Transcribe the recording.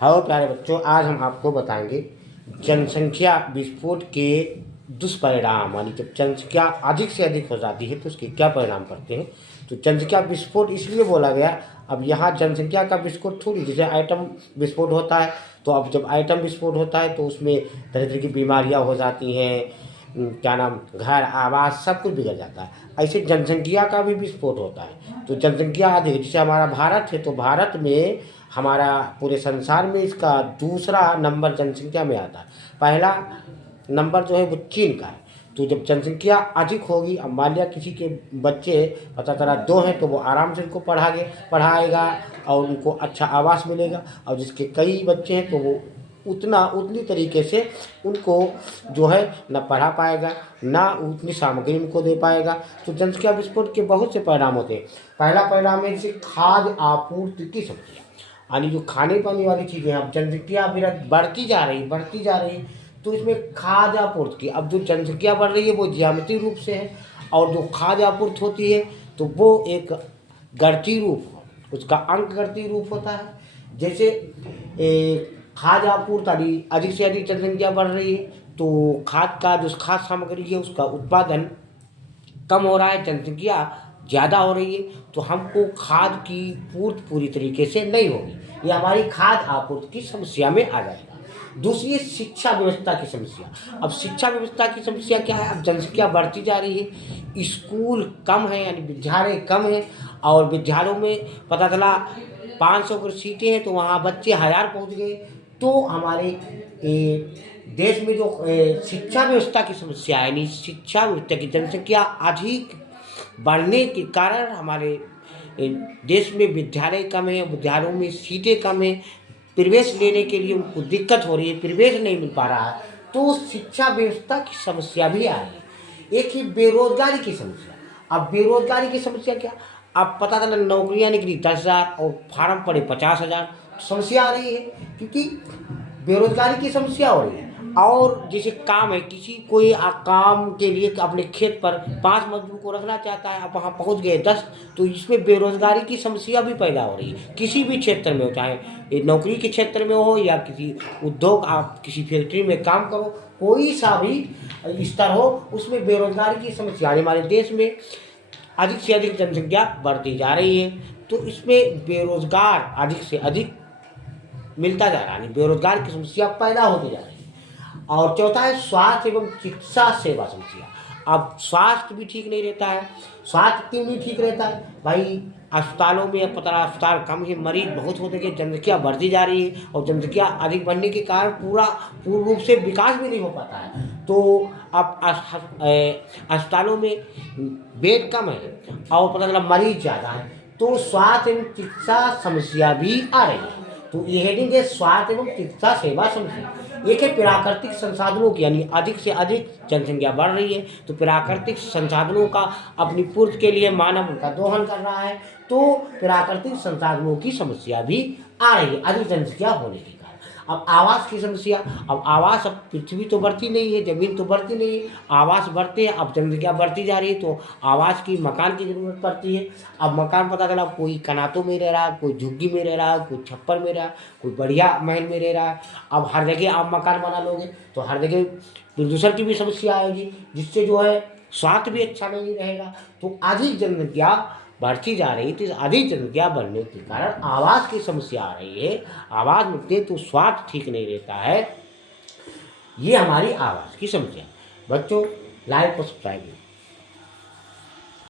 Hello प्यारे बच्चों, आज हम आपको बताएंगे जनसंख्या विस्फोट के दुष्परिणाम। यानी जब जनसंख्या अधिक से अधिक हो जाती है तो उसके क्या परिणाम पड़ते हैं। तो जनसंख्या विस्फोट इसलिए बोला गया, अब यहाँ जनसंख्या का विस्फोट थोड़ी, जैसे आइटम विस्फोट होता है तो अब जब आइटम विस्फोट होता है तो उसमें तरह तरह की बीमारियाँ हो जाती हैं, क्या नाम, घर आवास सब कुछ बिगड़ जाता है। ऐसे जनसंख्या का भी विस्फोट होता है। तो जनसंख्या अधिक, जैसे हमारा भारत है तो भारत में हमारा पूरे संसार में इसका दूसरा नंबर जनसंख्या में आता है। पहला नंबर जो है वो चीन का है। तो जब जनसंख्या अधिक होगी, अब मान लिया किसी के बच्चे पता चला 2 हैं तो वो आराम से उनको पढ़ाएगा और उनको अच्छा आवास मिलेगा। और जिसके कई बच्चे हैं तो वो उतनी तरीके से उनको जो है न पढ़ा पाएगा, ना उतनी सामग्री उनको दे पाएगा। तो जनसंख्या विस्फोट के बहुत से परिणाम होते हैं। पहला परिणाम है जैसे खाद्य आपूर्ति की समस्या, यानी जो खाने पाने वाली चीज़ें हैं, अब जनसंख्या बढ़ती जा रही, तो इसमें खाद्य आपूर्ति की, अब जो जनसंख्या बढ़ रही है वो ज्यामितीय रूप से है, और जो खाद्य आपूर्ति होती है तो वो एक गणितीय रूप, उसका अंक गणितीय रूप होता है। जैसे खाद्य आपूर्ति यानी अधिक से अधिक जनसंख्या बढ़ रही है तो खाद्य सामग्री है उसका उत्पादन कम हो रहा है, जनसंख्या ज़्यादा हो रही है तो हमको खाद की पूर्ति पूरी तरीके से नहीं होगी, ये हमारी खाद आपूर्ति की समस्या में आ जाएगा। दूसरी है शिक्षा व्यवस्था की समस्या। अब शिक्षा व्यवस्था की समस्या क्या है, अब जनसंख्या बढ़ती जा रही है, स्कूल कम है यानी विद्यालय कम है, और विद्यालयों में पता चला 500 की सीटें हैं तो वहाँ बच्चे 1000 पहुँच गए। तो हमारे देश में जो शिक्षा व्यवस्था की समस्या है, यानी शिक्षा व्यवस्था की जनसंख्या अधिक बढ़ने के कारण हमारे देश में विद्यालय कम है, विद्यालयों में सीटें कम है, प्रवेश लेने के लिए उनको दिक्कत हो रही है, प्रवेश नहीं मिल पा रहा है, तो शिक्षा व्यवस्था की समस्या भी आ रही है। एक ही बेरोजगारी की समस्या। अब बेरोजगारी की समस्या क्या, अब पता चला नौकरियां निकली 10,000 और फार्म पड़े 50,000, समस्या आ रही है क्योंकि बेरोजगारी की समस्या हो रही है। और जैसे काम है, किसी कोई काम के लिए अपने खेत पर 5 मजदूर को रखना चाहता है, अब वहाँ पहुँच गए 10, तो इसमें बेरोजगारी की समस्या भी पैदा हो रही है। किसी भी क्षेत्र में हो, चाहे ये नौकरी के क्षेत्र में हो या किसी उद्योग, आप किसी फैक्ट्री में काम करो, कोई सा भी स्तर हो, उसमें बेरोजगारी की समस्या हमारे देश में अधिक से अधिक जनसंख्या बढ़ती जा रही है। तो इसमें बेरोजगार अधिक से अधिक मिलता जा रहा है, बेरोजगार की समस्या पैदा होती जा रही है। और चौथा है स्वास्थ्य एवं चिकित्सा सेवा समस्या। अब स्वास्थ्य भी ठीक नहीं रहता है। स्वास्थ्य क्यों नहीं ठीक रहता है भाई, अस्पतालों में पता रहा अस्पताल कम है, मरीज बहुत होते हैं, जनसंख्या बढ़ती जा रही है, और जनसंख्या अधिक बढ़ने के कारण पूर्ण रूप से विकास भी नहीं हो पाता है। तो अब अस्पतालों में बेड कम है और पता चला मरीज ज़्यादा है, तो स्वास्थ्य एवं चिकित्सा समस्या भी आ रही है। तो ये हेडिंग है स्वास्थ्य एवं चिकित्सा सेवा समस्या। एक है प्राकृतिक संसाधनों की, यानी अधिक से अधिक जनसंख्या बढ़ रही है तो प्राकृतिक संसाधनों का अपनी पूर्ति के लिए मानव उनका दोहन कर रहा है, तो प्राकृतिक संसाधनों की समस्या भी आ रही है अधिक जनसंख्या होने के कारण। अब आवास की समस्या, अब आवास, अब पृथ्वी तो बढ़ती नहीं है, जमीन तो बढ़ती नहीं है, आवास बढ़ते हैं, अब जनसंख्या बढ़ती जा रही है तो आवास की, मकान की जरूरत पड़ती है। अब मकान पता चला कोई कनातों में रह रहा है, कोई झुग्गी में रह रहा है, कोई छप्पर में रह रहा है, कोई बढ़िया महल में रह रहा है। अब हर जगह आप मकान बना लोगे तो हर जगह प्रदूषण की भी समस्या आएगी, जिससे जो है स्वास्थ्य भी अच्छा नहीं रहेगा। तो अधिक जनसंख्या बढ़ती जा रही है, तो अधिक जनसंख्या बढ़ने के कारण आवास की समस्या आ रही है। आवास मिलते तो स्वास्थ्य ठीक नहीं रहता है, ये हमारी आवास की समस्या। बच्चों, लाइक और सब्सक्राइब